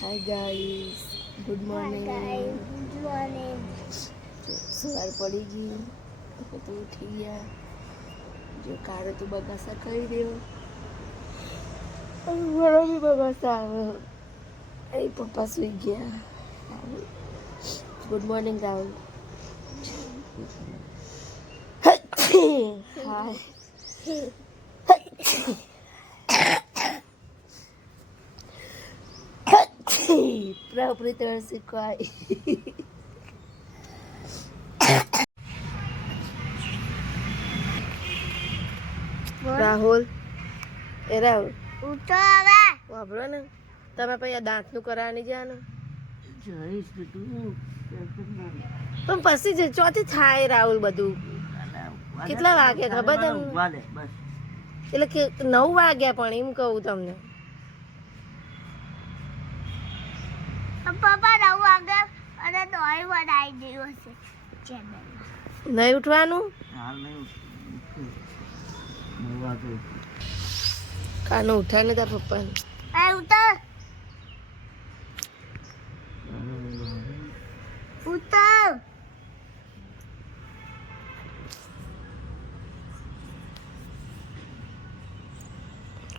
Hi guys, good morning. સવાર પડી ગઈ તો ઉઠી ગયા. જો કારો તો બગાસા કરી દેવો, ઘણો બી બગાસા આવ્યો. એ પપ્પા સુઈ ગયા. Good morning Rahul. Hi. Proprio tersi qua. Rahul, એ રાહુલ ઉઠો હવે. વાપરો ને તમે પછી દાંતનું કરાવવાની જવાનું. પણ પછી ચોથી થાય રાહુલ બધું. કેટલા વાગ્યા ખબર તમને? એટલે કે 9 વાગ્યા, પણ એમ કહું તમને. પપ્પા રહું આગળ અને દોઈ બનાવી દીધું છે ચેનલ. નહીં ઉઠવાનું? કાનો ઉઠાય ને તાર પપ્પાને. ઉઠો ઉઠો.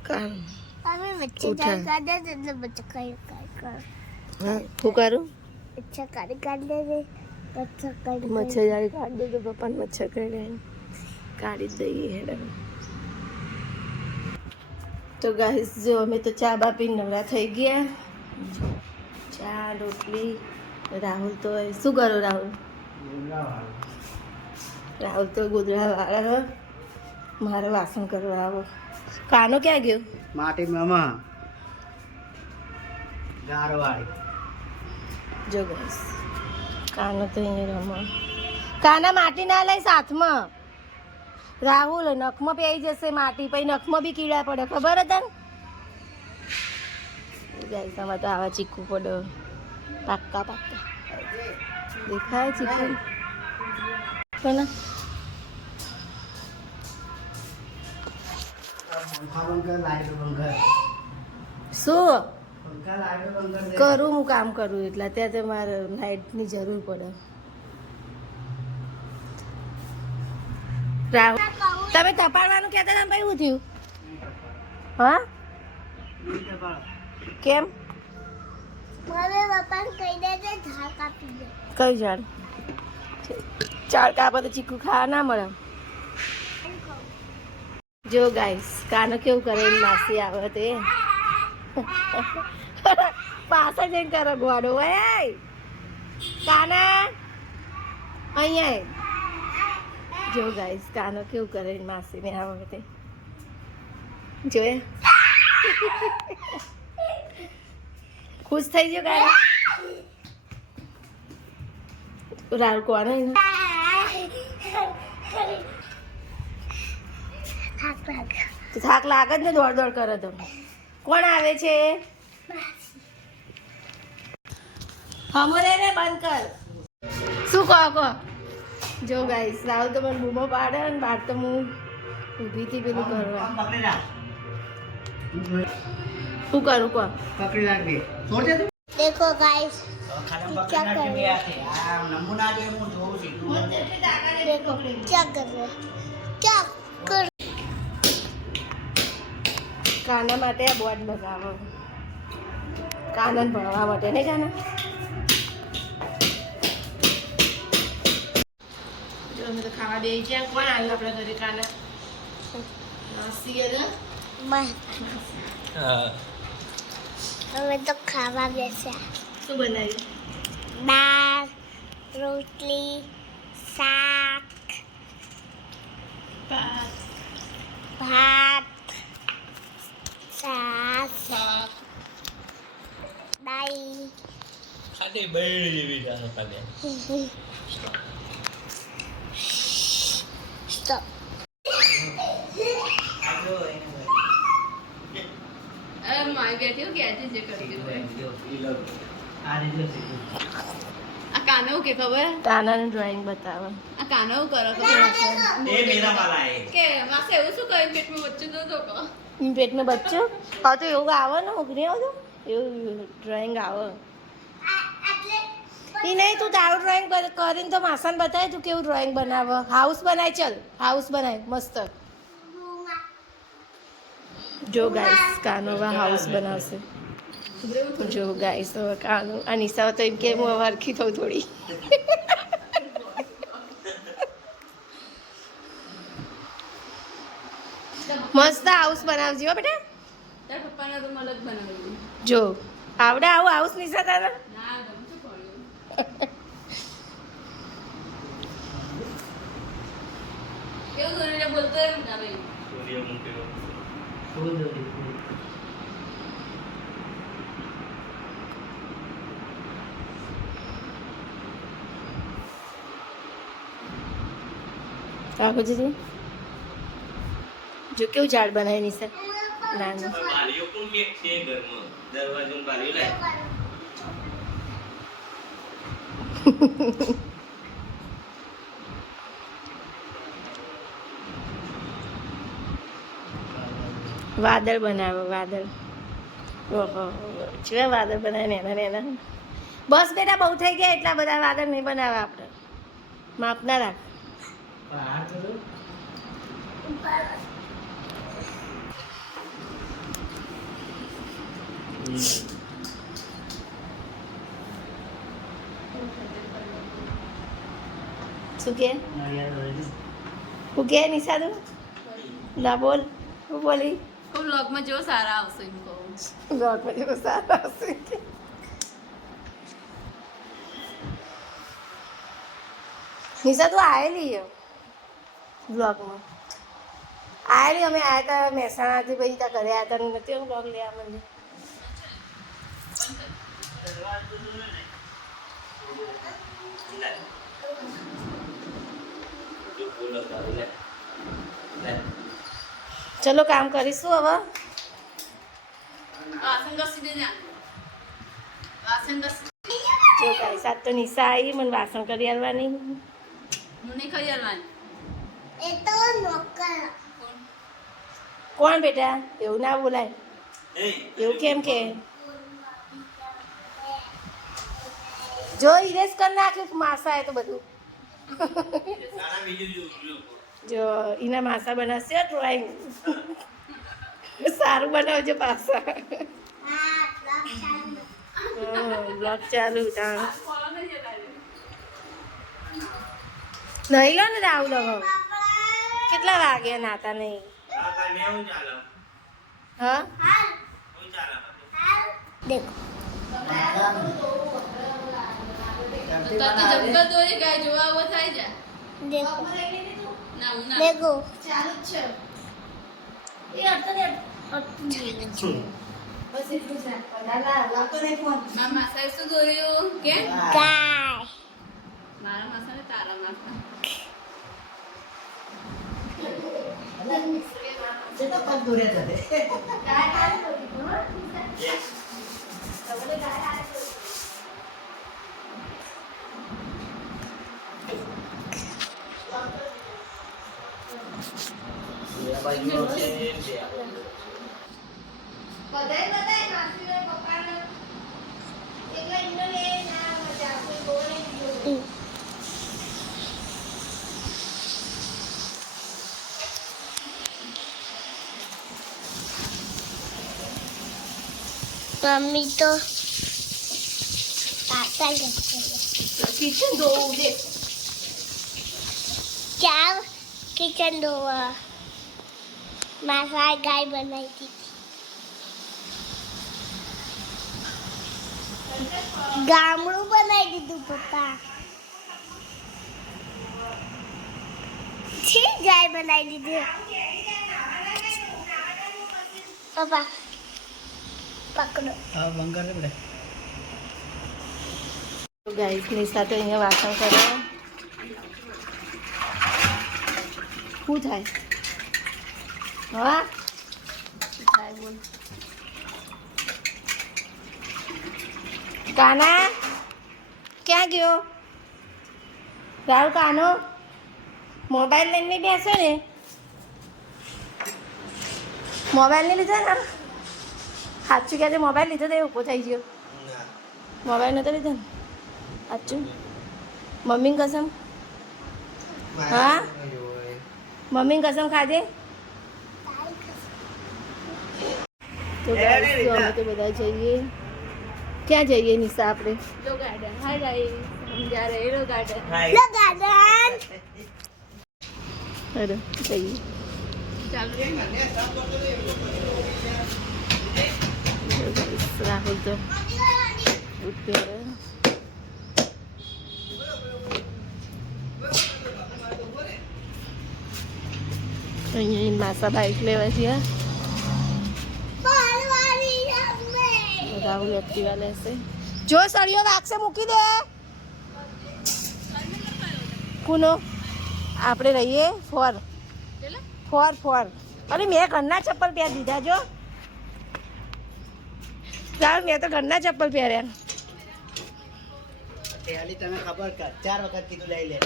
કાન તમે વચ્ચે જાય કાઢે એટલે બચ્ચા કઈ કર. હા, શું કરું? બચ્ચા કાઢે દે બચ્ચા કાઢી મચ્છર જાળી કાઢી દે તો પપ્પાને મચ્છર કરી કાઢી જ દઈએ હેડે. તો ગાઈસ જો અમે તો ચા બા પીને નવરા થઈ ગયા. ચા રોટલી. રાહુલ તો શું કરો રાહુલ? રાહુલ તો ગોદડા વાળા. મારે વાસણ કરવા આવો. કાનો ક્યાં ગયો? માટી મામા ગારવાળી. જો ગાઈસ કાનો તો અહીંયા રમવા. કાના માટી ના લઈ સાથમાં. રાહુલ નખમાં પેઈ જશે માટી, પછી નખમાં બી કીડા પડે, ખબર હતા ને? ગાઈસ આમાં તો આવા ચીકુ પડે. પાક્કા પાક્કા દેખાય ચીકુ કોના? શું કરું? હું કામ કરું એટલે ત્યાં તો મારે લાઇટની જરૂર પડે. રાહુલ તમે તપાડવાનું કહેતા હતા, ભાઈ શું થયું? હા કેમ? મારે પપ્પાને કહી દે છે ઝાડ કાપી દે. કઈ ઝાડ? ઝાડ કાપે તો ચીકુ ખાવા ના મળે. જો ગાઈસ કાનો કેવું કરે, માસી આવે તે પાછળ જઈને કરો ગોડો. ભાઈ કાના અહીંયા. જો ગાઈસ કાનો કેવું કરે, માસીને આવે તે જોયા. ખુશ થઈ ગયો કાનો. રાહુલ કોને થાક લાગે જ ને, દોડ દોડ કરે તો. કોણ આવે છે? હમરે ને બંધ કર. શું કહો? જો ગાઈસ રાહુલ તો મને બૂમો પાડે ને, બહાર તો હું ઊભી થી પેલું કરવા. શું કરું કહો? પકડી રાખજે. છોડ દે તું. देखो गाइस क्या कर रहे हैं? नमूना जो હું જોઉં છું. देखो क्या कर रहे हैं, क्या कर. કાના માટે આ બોર્ડ લગાવો. કાનાને ભણવા માટે ને કાના. જો અમે તો ખાવા બેસી ગયા. કોણ આવ્યું આપણા ઘરે? કાના નાસી ગયા. હવે તો ખાવા બેસ્યા. શું બનાવ્યું? દાળ, રોટલી, શાક, ભાત, છાશ, દહીં. ખાલી બૈરી જેવી જાનો તમે. સ્ટોપ. મારી બેઠી હું ક્યાં જે કરી આ રીતે આ કાનો કે ખબર? કાનાનું ડ્રોઈંગ બતાવે. આ કાનો કરો ખબર? એ મેરા વાલા હે કે માસે એવું શું કર્યું? પેટમાં બચ્ચું તો કહો. પેટમાં બચ્ચું? હા તો એવું આવે ને, ઉઘરી આવો તો એવું ડ્રોઈંગ આવે એ નહીં તું તારું ડ્રોઈંગ કરીને તો માસાને બતાય તું કેવું ડ્રોઈંગ બનાવે હાઉસ બનાય ચલ હાઉસ બનાય મસ્ત જો ગાઈસ કાનો હવે હાઉસ બનાવશે જો ગાઈસ હવે કાનો અનિશા તો એમ કે હું હવે હરખી થઉં થોડી મસ્ત હાઉસ બનાવજો હો બેટા તાર પપ્પાના રૂમ અલગ બનાવી જો આવડે આવું હાઉસ નિશા તારા ના ગમતું પડ્યું કેવું ધોરીને બોલતો એમ ના ભાઈ રાખો જીજી જો કેવું ઝાડ બનાવી નિશા નાનું બારીઓ પણ મેક છે ઘરમાં દરવાજો ને બારીઓ લાય વાદળ બનાવો વાદળ ઓહો કેવા વાદળ બનાવે એના બસ બેટા બહુ થઈ ગયા એટલા બધા વાદળ નહીં બનાવે આપણે માપ ના રાખ શું કે હું કે નિશા તું ના બોલ હું બોલી કોઈ બ્લોગમાં જો સારા આવશે એમ કહું બ્લોગ પછી તો સારા હશે નિશા તું આવેલી બ્લોગમાં આવેલી અમે આવ્યા હતા મહેસાણાથી પછી ત્યાં ઘરે આવ્યા હતા નથી હું બ્લોગ લેવા માંડી ચલો કામ કરીશું હવે વાસણ ઘસી દે ને વાસણ ઘસી જો ગાઈસ આજ તો નિશા આવી મને વાસણ કરી આવવાની હું નહીં ખાઈ આવવાની એ તો નોકર કોણ બેટા એવું ના બોલાય એવું કેમ કે જો ઇરેઝ કરી નાખ્યું માસા એ તો બધું સારા બીજું જો એના માસા બનાવશે ડ્રોઈંગ સારું બનાવજો પાસા બ્લોગ ચાલુ ત્યાં નહીં લો ને રાહુલ હવે કેટલા વાગ્યા નાતા નહીં હા દેખો તાતે જબ્બર દોરી ગાય જોવા આવો થાય જા દેખો ના હું ના દેખો ચાલુ જ છે એ અડતો ને બસ એટલું જ રાખો લાવતો નહીં ફોન મારા માસાએ શું દોર્યું કે ગાય મારા માસાને તારા માસા જે તો પગ દૂરે જતે બધાય માસીને પપ્પાને એકલા ઇન્ડો લે ના મજા આવશે બોલે મમ્મી તો પાછા જશે કિચન ધોવું દે ચાલ કિચન ધોવા માસા ગાય બનાવી દીધી ગામડું બનાવી દીધું પપ્પા છે ગાય બનાવી દીધી પપ્પા પકડો હા બંગર રે બડે ગાઈસ નિશા તો અહીંયા વાસણ કરે શું થાય હા શું થાય બોલ કાના ક્યાં ગયો રાહુલ કાનો મોબાઈલ લઈને બેસો ને મોબાઈલ નહીં લીધો ને સાચું કે મોબાઈલ લીધો તો એ ઊભો થઈ ગયો મોબાઈલ નતો લીધો ને સાચું મમ્મી કસમ હા મમ્મી કસમ ખાજે તો guys, જો અમે તો બધા જઈએ ક્યાં જઈએ નિશા આપણે લો ગાર્ડન હાય ગાઈસ हम जा रहे हैं लो गार्डन ગાર્ડન અરે જઈએ चल रहे हैं તો guys, રાહુલ તો ઉઠ્યો અહીંયા માસા બાઈક લેવા છે રાહુલ એક્ટિવા લેશે જો સળિયો વાગશે મૂકી દે કુનો આપણે રહીએ ફોર અરે મેં ઘરના ચપ્પલ પહેરી દીધા જો ચાલ મેં તો ઘરના ચપ્પલ પહેર્યા પહેલી તમે ખબર કર 4 વખત કીધું લઈ લે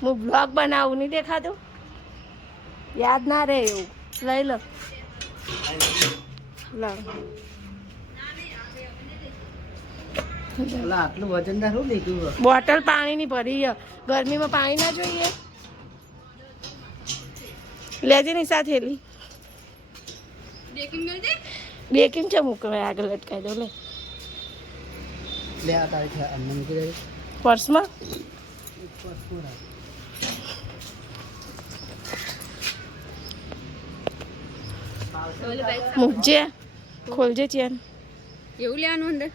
હું બ્લોગ બનાવું નહીં દેખાતું યાદ ના રહે એવું લઈ લો આટલું વજનદાર શું લીધું બોટલ પાણીની ભરી છે. ગરમીમાં પાણી ના જોઈએ લેજે ની સાથે થેલી देखेंगे दे બેકિંગ છે મૂકવા આગળ લટકાઈ દો લે લે આ તારી છે અમને મૂકી દે પર્સમાં बोले बैग મૂકજે ખોલજે ચેન એવું લેવાનું અંદર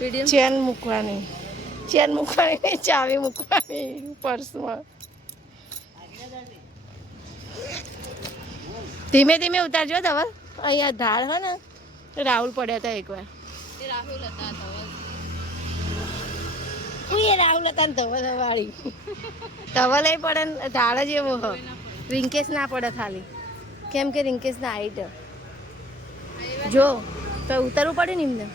વિડિયો ચેન મૂકવાની નહીં, ચાવી મૂકવાની પર્સમાં ધીમે ધીમે ઉતારજો ધવલ અહીંયા ધાર હોય ને તો રાહુલ પડ્યા હતા એકવાર એ રાહુલ હતા ધવલ હું એ રાહુલ હતા ને ધવલ વાળી ધવલ એ પડે ને ધાર જ એવો હ રિંકેશ ના પડે ખાલી કેમ કે રિંકેશ ના હાઈટ જો તો ઉતરવું પડે ને એમને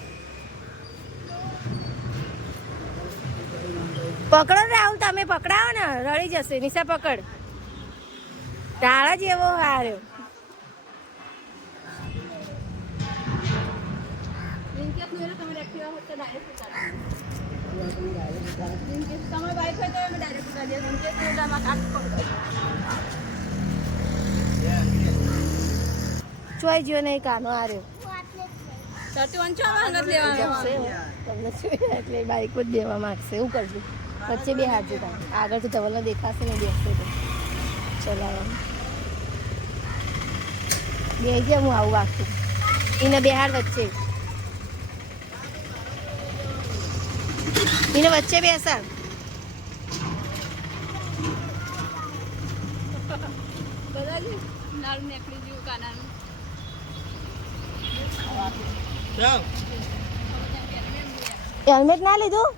પકડો રાહુલ તમે પકડાવો ને રડી જશે નિશા પકડ ધાર જ એવો હાર્યો રિંકેશ નો એનો તમે એક્ટિવા હોત તો ડાયરેક્ટ ઉતારો રિંકેશ તમારો બાઈક હોય તો અમે ડાયરેક્ટ ઉતારીએ રિંકેશ નો એટલે આમાં કાટ પકડો ચોઈ ગયો નહીં કાનો હાર્યો સાચું વાંચો આમાં હંગત લેવાનું તમને શું એટલે બાઈક જ દેવા માંગશે એવું કરજો વચ્ચે બે હાથ જતા આગળથી ધવલને દેખાશે ને બેસશે તો ચલાવવાનું બે ગયા હું આવું વાગતું એને બે હાથ વચ્ચે એને વચ્ચે બેસા બધા જ નાનું નેકડી જેવું કાનાનું હેલ્મેટ ના લીધું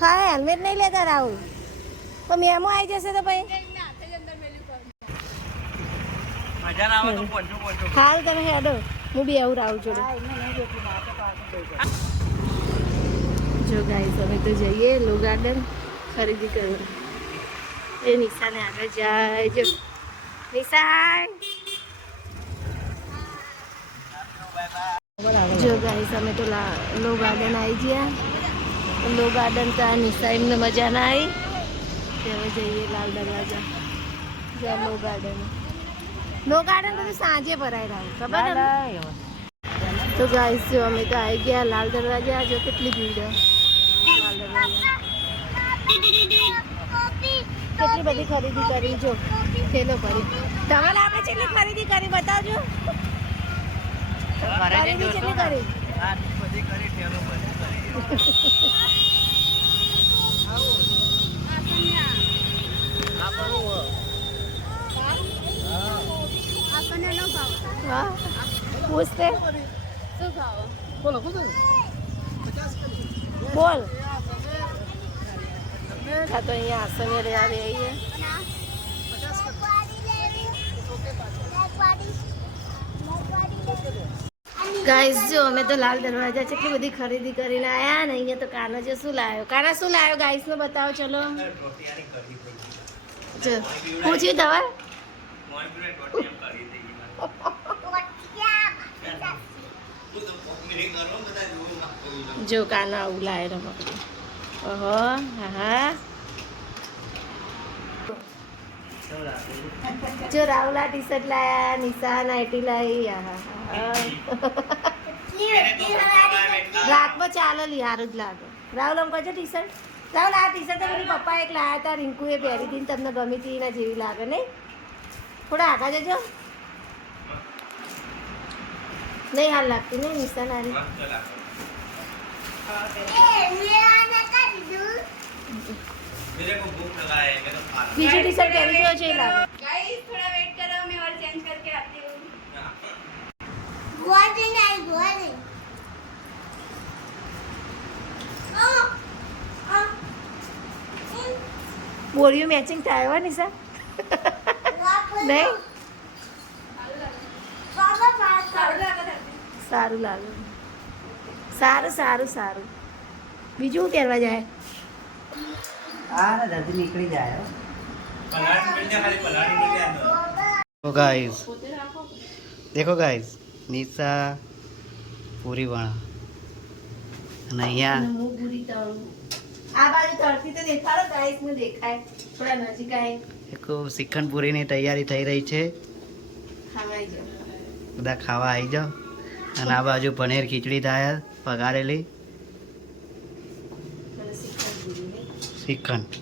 હા હેલ્મેટ નહીં લેતા રાહુલ તો મેમો આવી જશે તો ભાઈ હાલ તમે હેડો હું બી આવું રાહુલ જોડે જો ગાઈસ અમે તો જઈએ લો ગાર્ડન ખરીદી કરવા એ નિશાને આગળ જાય જો નિશાન જો ગાઈસ અમે તો લો ગાર્ડન આવી ગયા લો ગાર્ડન તો આ નિશા એમને મજા ના આવી હવે જઈએ લાલ દરવાજા જ્યાં લો ગાર્ડન બધું સાંજે ભરાઈ રહ્યું ખબર ને તો ગાઈસ જો અમે તો આવી ગયા લાલ દરવાજા જો કેટલી ભીડ લાલ દરવાજા કેટલી બધી ખરીદી કરી જો થેલો કરી તમારે આપણે કેટલી ખરીદી કરી બતાવજો ખરીદી કેટલી કરી આપણને ન ભાવ હા પૂછતે શું ભાવ બોલ હા તો અહીંયા આસને રહ્યા રહીએ ગાઈસ જો અમે તો લાલ દરવાજા કેટલી બધી ખરીદી કરીને આયા ને અહીંયા તો કાનો જે શું લાવ્યો કાના શું લાવ્યો ગાઈસ ને બતાવો ચલો જો પૂછી દવા જો કાનો આવું લાય રમકડું. ઓહો હા હા. જો રાહુલા ટી શર્ટ લાયા, નિશા નાઇટી લાવી. રાતમાં ચાલો લી હારું જ લાગે. રાહુલ આમ કહે ટી શર્ટ. રાહુલ આ ટી શર્ટ તો પપ્પા એક લાયા હતા, રિંકુએ પહેરી હતી ને તમને ગમી હતી એના જેવી લાગે નહીં? થોડા આગળ જજો. નહીં હાલ લાગતી નહીં નિશા નાની. બીજું ટી શર્ટ પહેરી ગયો છે એ લાગે. गाइस थोड़ा वेट करो मैं और चेंज करके आती हूँ. બોરિયું મેચિંગ થાય હો નિશા. નહીં સારું લાગે. સારું સારું સારું. બીજું શું પહેરવા જાય? હા ને જલ્દી નીકળી જાય હો. तो गाइस देखो गाइस निशा पूरी वणा અને અહીંયા હું પૂરી તળું. આ બાજુ તળતી તો દેખાડો ગાઈસ ને દેખાય. થોડા નજીક આય. એક શ્રીખંડ પૂરીની તૈયારી થઈ રહી છે. ખાવાઈ જાઓ. બધા ખાવા આવી જાઓ. અને આ બાજુ પનીર ખીચડી થાય પગારેલી મને શીખવા દીધી ને. શ્રીખંડ